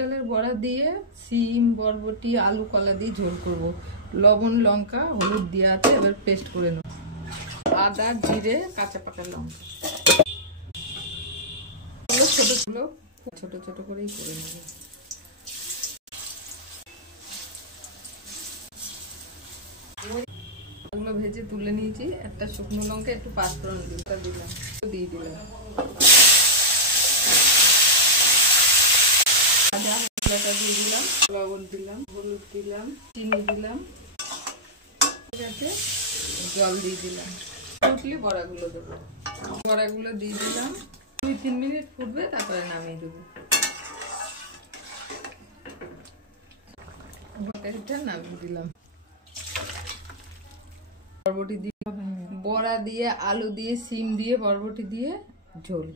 চালের বড়া দিয়ে সিম বরবটি আলু কলা দিয়ে ঝোল করব। লবণ লঙ্কা হলুদ দিয়ে আছে, এবার পেস্ট করে নেব। আদা জিরে কাঁচা পাকা লঙ্কা ছোট ছোট ছোট করেই করে নেব। এগুলো ভেজে তুলে নিয়েছি। একটা শুকনো লঙ্কা একটু পাঁচফোড়ন দিলাম দিয়ে দিলাম। আদা মশলাটা দিয়ে দিলাম, লবণ দিলাম, হলুদ দিলাম, চিনি দিলাম, ঠিক আছে, জল দিয়ে দিলাম। ফুটলে বড়াগুলো দেবো। বড়াগুলো দিয়ে দিলাম, 2-3 মিনিট ফুটবে, তারপরে নামিয়ে দেবো। নামিয়ে দিলাম। বরবটি দিয়ে বড়া দিয়ে আলু দিয়ে সিম দিয়ে বরবটি দিয়ে ঝোল।